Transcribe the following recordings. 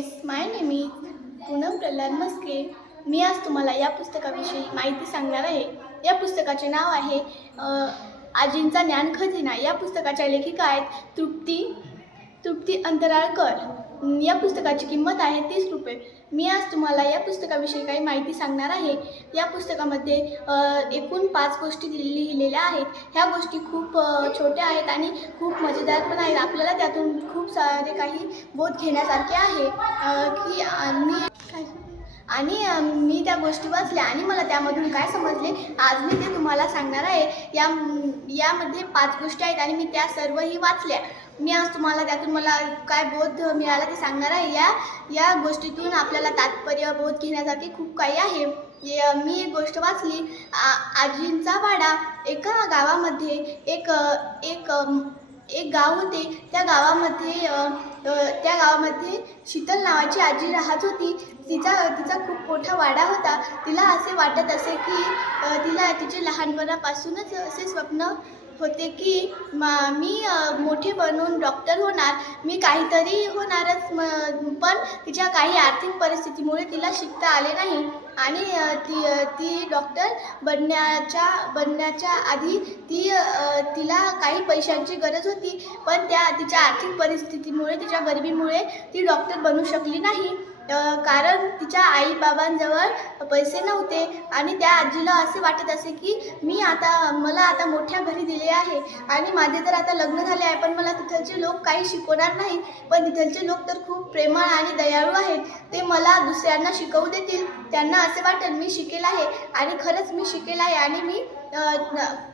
Friends my name is Poonam Pralhad Maske मी आज तुम्हाला या पुस्तकाविषयी माहिती सांगणार आहे. या पुस्तकाचे नाव आहे आजींचा ज्ञान खजिना या पुस्तकाच्या लेखिका आहेत तृप्ती तृप्ती अंतराळकर या पुस्तकाची किंमत आहे तीस रुपये. मी आज तुम्हाला या पुस्तकाविषयी काही माहिती सांगणार आहे. या पुस्तकामध्ये एकूण पाच गोष्टी दिल- लिहिलेल्या आहेत. ह्या गोष्टी खूप छोट्या आहेत आणि खूप मजेदार पण आहेत. आपल्याला त्यातून खूप सारे काही बोध घेण्यासारखे आहे. की मी काय? आणि मी त्या गोष्टी वाचल्या आणि मला त्यामधून काय समजले आज मी ते तुम्हाला सांगणार आहे. या यामध्ये पाच गोष्टी आहेत आणि मी त्या सर्वही वाचल्या. मी आज तुम्हाला त्यातून मला काय बोध मिळाला ते सांगणार आहे. या या गोष्टीतून आपल्याला तात्पर्य बोध घेण्यासाठी खूप काही आहे. मी एक गोष्ट वाचली. आ आजींचा वाडा एका गावामध्ये एक एक एक गाव होते. त्या गावामध्ये त्या गावामध्ये शीतल नावाची आजी राहत होती. तिचा तिचा खूप मोठा वाडा होता. तिला असे वाटत असे की तिला तिचे लहानपणापासूनच असे स्वप्न होते की मा मी मोठे बनून डॉक्टर होणार मी काहीतरी होणारच म पण तिच्या काही आर्थिक परिस्थितीमुळे तिला शिकता आले नाही. आणि ती ती डॉक्टर बनण्याच्या बनण्याच्या आधी ती तिला काही पैशांची गरज होती पण त्या तिच्या आर्थिक परिस्थितीमुळे तिच्या गरिबीमुळे ती डॉक्टर बनू शकली नाही. कारण तिच्या आईबाबांजवळ पैसे नव्हते आणि त्या आजीला असे वाटत असे की मी आता मला आता मोठ्या घरी दिले आहे आणि माझे तर आता लग्न झाले आहे पण मला तिथलचे लोक काही शिकवणार नाही. पण तिथलचे लोक तर खूप प्रेमळ आणि दयाळू आहेत. ते मला दुसऱ्यांना शिकवू देतील. त्यांना असे वाटेल मी शिकेल आहे आणि खरंच मी शिकेल आहे आणि मी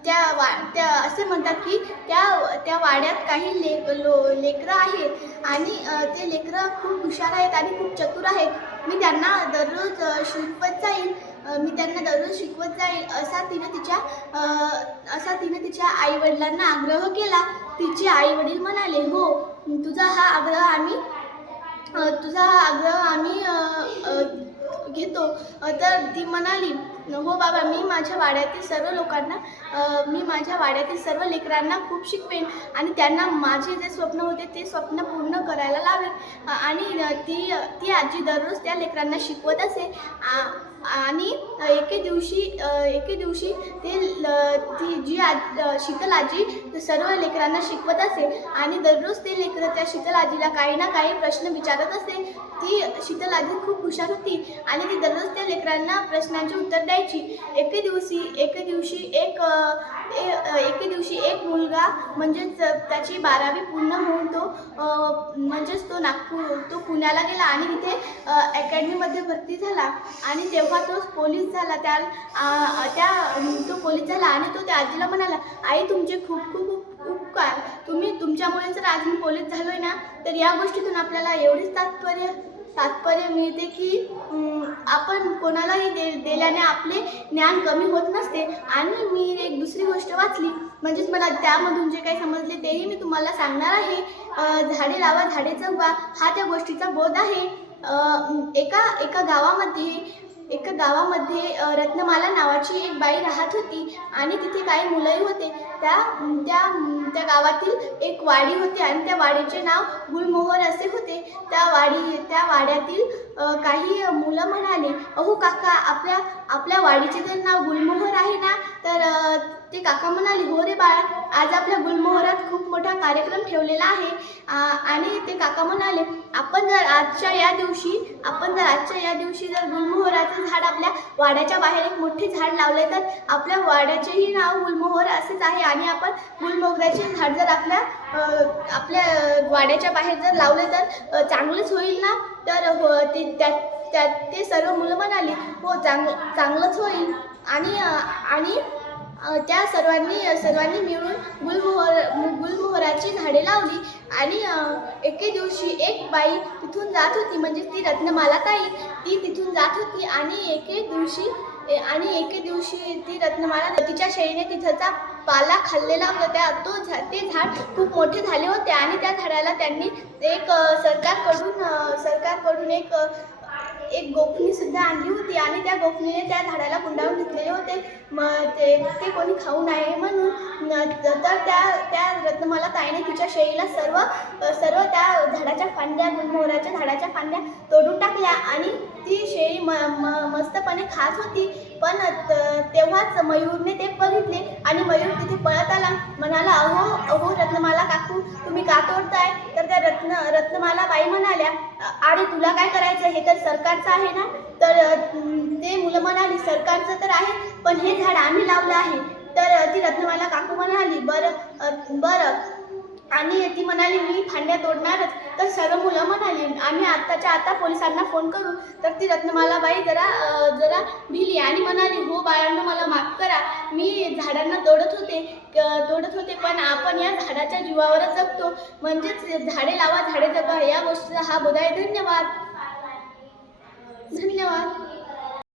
त्या वा त्या असे म्हणतात की त्या त्या वाड्यात काही ले लो लेकरं आहेत. आणि ते लेकरं खूप हुशार आहेत आणि खूप भरपूर आहेत. मी त्यांना दररोज शिकवत जाईल मी त्यांना दररोज शिकवत जाईल असा तिने तिच्या असा तिने तिच्या आईवडिलांना आग्रह केला. तिचे आईवडील म्हणाले हो तुझा हा आग्रह आम्ही तुझा हा आग्रह आम्ही घेतो. तर ती म्हणाली हो बाबा मी माझ्या वाड्यातील सर्व लोकांना मी माझ्या वाड्यातील सर्व लेकरांना खूप शिकवेन आणि त्यांना माझे जे स्वप्न होते ते स्वप्न पूर्ण करायला लावेन. आणि ती ती आजी दररोज त्या लेकरांना शिकवत असे. आ- आणि एके दिवशी एके दिवशी ते ल- ती जी आज शीतल आजी सर्व लेकरांना शिकवत असे आणि दररोज ते लेकरं त्या शीतल आजीला काही ना काही प्रश्न विचारत असे. ती शीतल आजी खूप हुशार होती आणि ती दररोज त्या लेकरांना प्रश्नांचे उत्तर द्यायची एके दिवशी एके दिवशी एक एके दिवशी एक मुलगा म्हणजेच त्याची बारावी पूर्ण होऊन तो म्हणजेच तो नागपूर तो पुण्याला गेला आणि तिथे अकॅडमीमध्ये भरती झाला. आणि तेव्हा तो पोलीस झाला. त्या त्या तो पोलीस झाला आणि तो त्या आजीला म्हणाला आई तुमचे खूप खूप उपकार. तुम्ही तुमच्यामुळे जर आज मी पोलीस आहे ना? तर या गोष्टीतून आपल्याला एवढीच तात्पर्य तात्पर्य मिळते की आपण कोणालाही दे दिल्याने आपले ज्ञान कमी होत नसते. आणि मी एक दुसरी गोष्ट वाचली. म्हणजेच मला त्यामधून जे काही समजले तेही मी तुम्हाला सांगणार आहे. झाडे लावा झाडे जगवा हा त्या गोष्टीचा बोध आहे. एका एका गावामध्ये एका गावामध्ये रत्नमाला नावाची एक बाई राहत होती आणि तिथे काही मुलंही होते. त्या त्या त्या गावातील एक वाडी होती आणि त्या वाडीचे नाव गुलमोहर असे होते. त्या वाडी त्या वाड्यातील काही मुलं म्हणाले अहो काका आपल्या आपल्या वाडीचे जर नाव गुलमोहर आहे ना? तर ते काका म्हणाले हो रे बाळा आज आपल्या गुलमोहरात खूप मोठा कार्यक्रम ठेवलेला आहे. आणि ते काका म्हणाले आपण जर आजच्या या दिवशी आपण जर आजच्या या दिवशी जर गुलमोहराचं झाड आपल्या वाड्याच्या बाहेर एक मोठे झाड लावले तर आपल्या वाड्याचेही नाव गुलमोहर असेच आहे. आणि आपण गुलमोहराचे झाड जर आपल्या आपल्या वाड्याच्या बाहेर जर लावले तर चांगलेच चांगलंच होईल ना? तर हो ते त्या त्या ते सर्व मुलं म्हणाली हो चांग चांगलंच होईल. आणि आणि त्या सर्वांनी सर्वांनी मिळून गुलमोहर गुलमोहराची झाडे लावली आणि एके दिवशी एक बाई तिथून जात होती. म्हणजे ती रत्नमाला ताई ती तिथून जात होती आणि एके दिवशी आणि एके दिवशी ती रत्नमाला तिच्या शेळीने तिथंचा पाला खाल्लेला होता. त्या तो झा ते झाड खूप मोठे झाले होते आणि त्या झाडाला त्यांनी एक सरकारकडून सरकारकडून एक एक गोफणी सुद्धा आणली होती आणि त्या गोफणीने त्या झाडाला गुंडाळून घेतलेले होते. मग ते ते कोणी खाऊ नये म्हणून तर त्या त्या रत्नमाला ताईने तिच्या शेळीला सर्व सर्व त्या झाडाच्या फांद्या गुलमोहराच्या झाडाच्या फांद्या तोडून टाकल्या आणि ती शेळी म म मस्तपणे खात होती. पण त- तेव्हाच मयूरने ते बघितले आणि मयूर तिथे पळत आला. म्हणाला अहो अहो रत्नमाला काकू तुम्ही का तोडताय? तर रत्न रत्नमाला बाई म्हणाल्या अरे तुला काय करायचं हे तर सरकारचं आहे ना? तर ते मुलं म्हणाली सरकारचं तर आहे पण हे झाड आम्ही लावलं आहे. तर ती रत्नमाला काकू म्हणाली बरं बरं. आणि ती म्हणाली मी फांद्या तोडणारच. तर सर्व मुलं म्हणाली आम्ही आत्ताच्या आता पोलिसांना फोन करू. तर ती रत्नमाला बाई जरा जरा भिली आणि म्हणाली हो बाळांना मला माफ करा. मी झाडांना तोडत होते तोडत होते पण आपण या झाडाच्या जीवावरच जगतो. म्हणजेच झाडे लावा झाडे जगवा या गोष्टीचा हा बोध आहे धन्यवाद धन्यवाद.